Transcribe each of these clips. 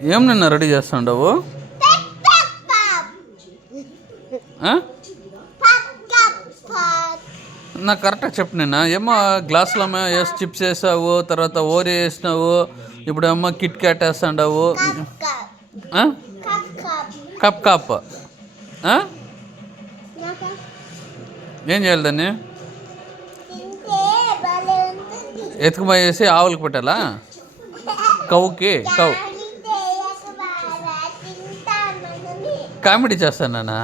ఏం నిన్న రెడీ చేస్తుండవు? నాకు కరెక్ట్గా చెప్పు నిన్న. ఏమో గ్లాసులో వేసి చిప్స్ వేసావు తర్వాత ఓరి వేసినావు ఇప్పుడు ఏమో కిట్ క్యాట్ వేస్తాండావు. Cup cop. ఏం చేయాలి దాన్ని? ఎత్తుకుపోయేసి ఆవులకు పెట్టాలా? కౌకి కౌ కామెడీ చేస్తానా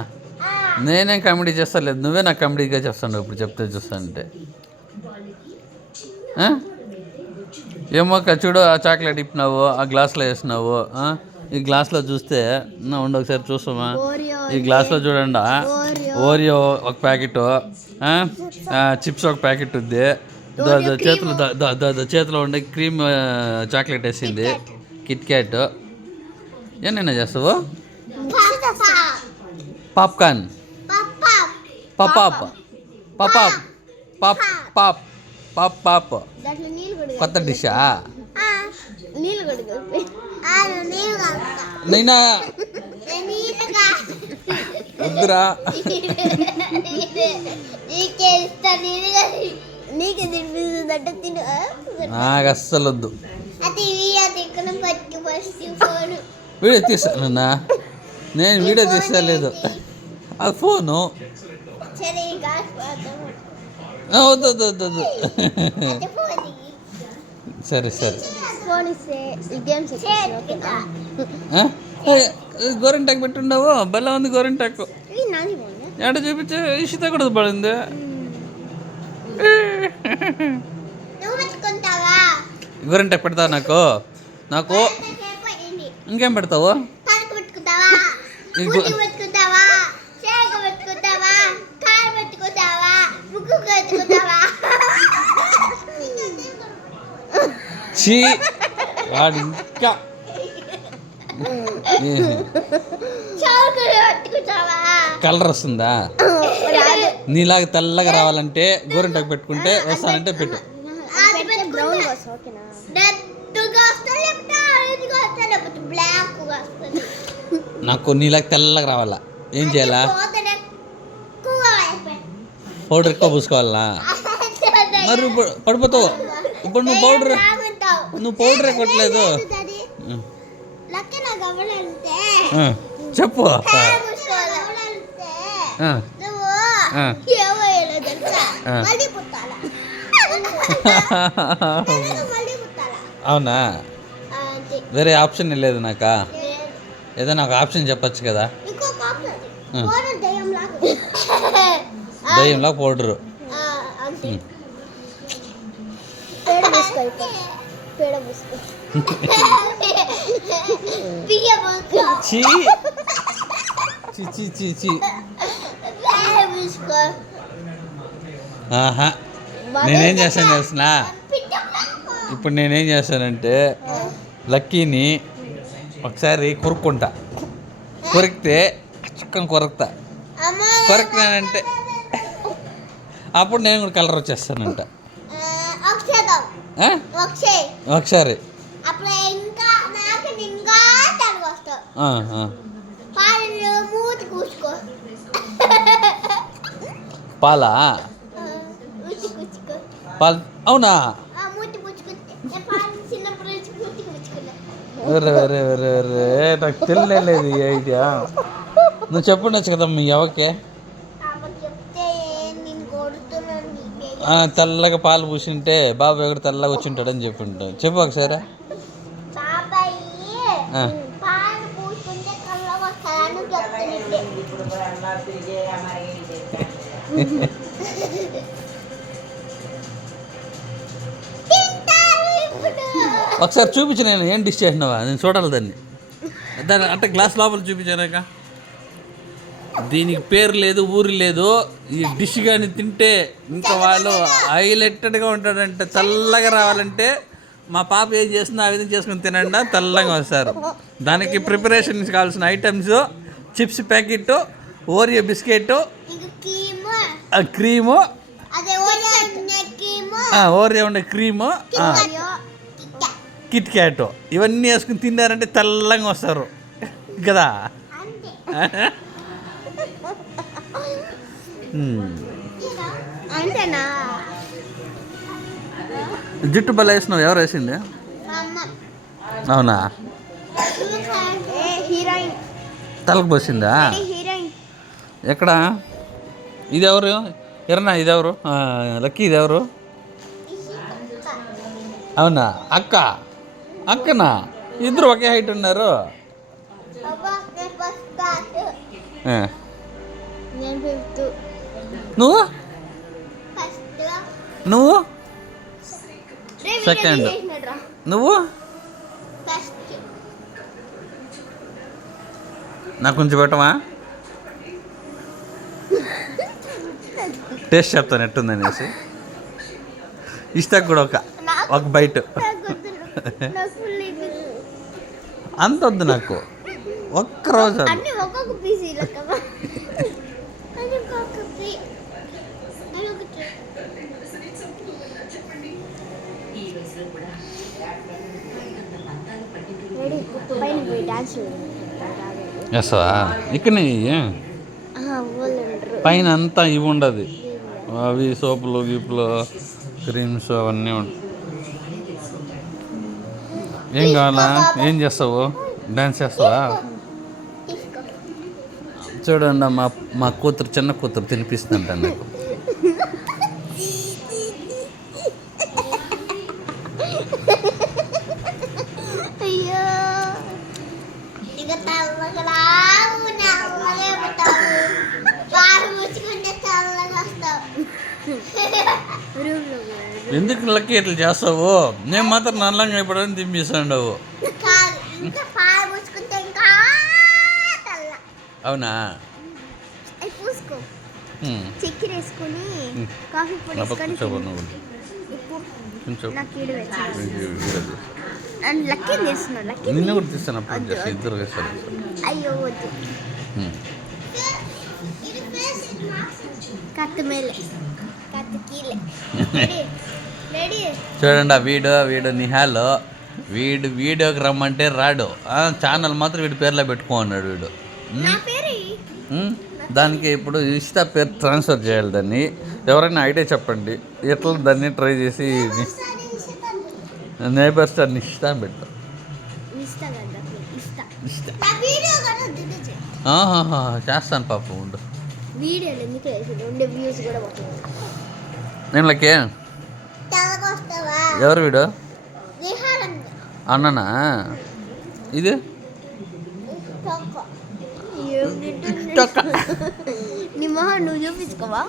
నేనేం కామెడీ చేస్తలేదు. నువ్వే నాకు కామెడీగా చేస్తాను ఇప్పుడు చెప్తే చూస్తానంటే? ఏమో చూడు ఆ చాక్లెట్ ఇప్పినావు ఆ గ్లాస్లో వేసినావు? ఈ గ్లాస్లో చూస్తే ఉండు ఒకసారి చూస్తామా ఈ గ్లాస్లో చూడండి? ఓరియో. ఒక ప్యాకెట్ చిప్స్ ఒక ప్యాకెట్ ఉంది. చేతిలో చేతిలో ఉండే క్రీమ్ చాక్లెట్ వేసింది. కిట్ క్యాట్ ఏనైనా చేస్తావు? పాప్కార్న్ పపాప్ పపాప్ పాప్ పాప్ పాప్ పాప్ కొత్త డిషా నైనా వద్దురా నీకే అస్సలు వద్దు వీడియో తీస్తానన్నా నేను వీడియో తీస్తలేదు అది ఫోను. ఆ, వద్దు సరే సరే. ఆ? గోరింటాకు పెట్టుండవు? బెల్ల ఉంది గోరింటాకు. ఎడ చూపించే ఇషిత కూడా పడింది. గోరింటాకు పెడతావు నాకు? నాకు ఇంకేం పెడతావు? చీ. వాడు ఇంకా. కలర్ వస్తుందా? నీలాగా తెల్లగా రావాలంటే గోరింటాకు పెట్టుకుంటే వస్తానంటే పెట్టు. నాకు నీలాగా తెల్లగా రావాలా. ఏం చేయాలా? పౌడర్ ఎక్కువ పూసుకోవాలా మరి పడిపోతావు. ఇప్పుడు నువ్వు పౌడర్ నువ్వు పౌడర్ కొట్టలేదు. చెప్పు. అవునా? వేరే ఆప్షన్ లేదు నాకా. ఏదైనా ఒక ఆప్షన్ చెప్పొచ్చు కదా. దయ్యంలా. పౌడరు. చీ. చీ చీ చీ ఆహా. నేనేం చేస్తాను తెలిసిన. ఇప్పుడు నేనేం చేస్తానంటే లక్కీని ఒకసారి కొరుక్కుంటా. కొరికితే చుక్కని కొరకుతా. కొరికినానంటే అప్పుడు నేను కూడా కలర్ వచ్చేస్తానంట. ఒకసారి. పాలు? పాల్ అవునా ఆ మూతి కూర్చుకుంటే నేను పాలు చిన్నప్పుడు నుంచి మూతి కూర్చుకున్నా వేరే వేరే వేరే వేరే నాకు తెలియలేదు ఈ ఐడియా. నువ్వు చెప్పుండొచ్చు కదా మీ ఎవకే తెల్లగా పాలు పూసింటే బాబాయ్ కూడా తెల్లగా వచ్చింటాడని చెప్పుంటావు చెప్పు ఒకసారి. Yeah. ఒకసారి చూపించు నేను ఏం డిష్ చేసినావా? నేను చూడాలి దాన్ని. దాన్ని అంటే గ్లాస్ లోపల చూపించానాక దీనికి పేరు లేదు ఊరి లేదు. ఈ డిష్ కానీ తింటే ఇంకా వాళ్ళు హైలైటెడ్గా ఉంటాడంటే. చల్లగా రావాలంటే మా పాప ఏం చేస్తుందో ఆ విధంగా చేసుకుని తినండి తెల్లగా వస్తారు. దానికి ప్రిపరేషన్ కావాల్సిన items chips packet Oreo biscuit cream అదే ఓరియో ఉండే క్రీము కిట్ క్యాట్ ఇవన్నీ వేసుకుని తిన్నారంటే తెల్లంగా వస్తారు. కదా? జుట్టు బల వేసినావు ఎవరు వేసింది? అవునా? తలకు పోసిందా? ఎక్కడ? ఇది ఎవరు ఎరనా ఇది ఎవరు లక్కీ ఇది ఎవరు అవునా? అక్క. అక్కనా? ఇద్దరు ఒకే హైట్ ఉన్నారు. నువ్వు? నువ్వు? Second. నువ్వు? నాకు కొంచెం పెట్టవా? టేస్ట్ చెప్తాను ఎట్టుందనేసి. ఇష్టాకు కూడా ఒక ఒక ఇది అంత వద్దు నాకు. ఒక్కరోజు వేస్తావా ఇక్కడ పైన అంతా ఇవి ఉండదు. అవి సోపులు గీపులు క్రీమ్స్ అవన్నీ ఉంటాయి ఏం కావాలా ఏం చేస్తావు? డాన్స్ చేస్తావా? చూడండి మా మా కూతురు చిన్న కూతురు తినిపిస్తుందంట నాకు. అయ్యో. ఎందుకు లక్కీ ఇట్లా చేస్తావు? నేను మాత్రం నల్లంగా అయిపోవడానికి తెల్ల. అవునా. చక్కెర వేసుకొని. కాఫీ పొడి నిన్న కూడా తీస్తాను అప్పుడు ఇద్దరు అయ్యో వద్దు కత్తి మేలే కత్తి కీలే రెడీ రెడీ చూడండి ఆ వీడు వీడు నిహాల్. వీడు వీడియోకి రమ్మంటే రాడు. ఛానల్ మాత్రం వీడి పేర్లో పెట్టుకో అన్నాడు వీడు. దానికి ఇప్పుడు ఇష్ట పేరు ట్రాన్స్ఫర్ చేయాలి దాన్ని. ఎవరైనా ఐడియా చెప్పండి. ఎట్లా దాన్ని ట్రై చేసి నేబర్ స్టార్ ఇష్టా పెట్టు. వీడియో చేస్తాను పాప ఉండు. వీడియోలు ఎందుకు వేసి ఉండే వ్యూస్ కూడా పోతుంది. నేను లకే తెల్లకొస్తావా ఎవరు వీడు? అన్ననా? ఇది. నీ మొహం నువ్వు చూపించుకోవా?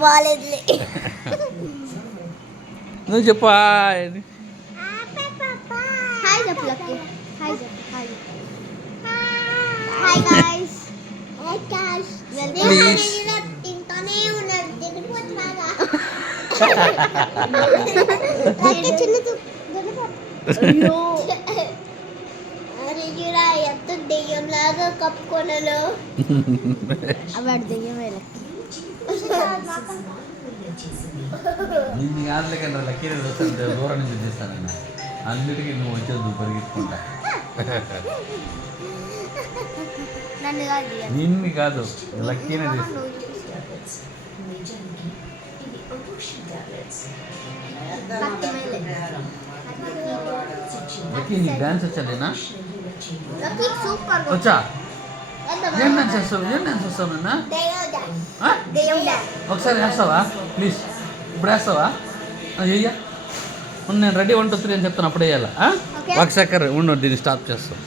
బాగాలేదులే నువ్వు చెప్పు హాయ్. హాయ్ అయ్యో చూడా ఎంత కప్పుకొనలో అవాడు లక్కీ నిన్ను కాదులే కానీ లక్కీ చూస్తాను దూరం నుంచి అన్నిటికీ నువ్వు వచ్చేది పరిగెత్తుకుంటా. నన్ను కాదు. నిన్ను కాదు. లక్కీనే చూపిస్తావు. లక్కీ నీకు డాన్స్ వచ్చాలేనా లక్కీ సూపర్గా వచ్చా? ఏం డాన్స్ చేస్తావు? ఏం డాన్స్ చేస్తావు నాన్న. ఒకసారి వేస్తావా? ప్లీజ్ ఇప్పుడు వేస్తావా? అయ్యా నేను రెడీ వన్ టూ త్రీ అని చెప్తాను అప్పుడు వేయాలా. ఒక సెకండ్ ఉండు దీన్ని స్టాప్ చేస్తాం.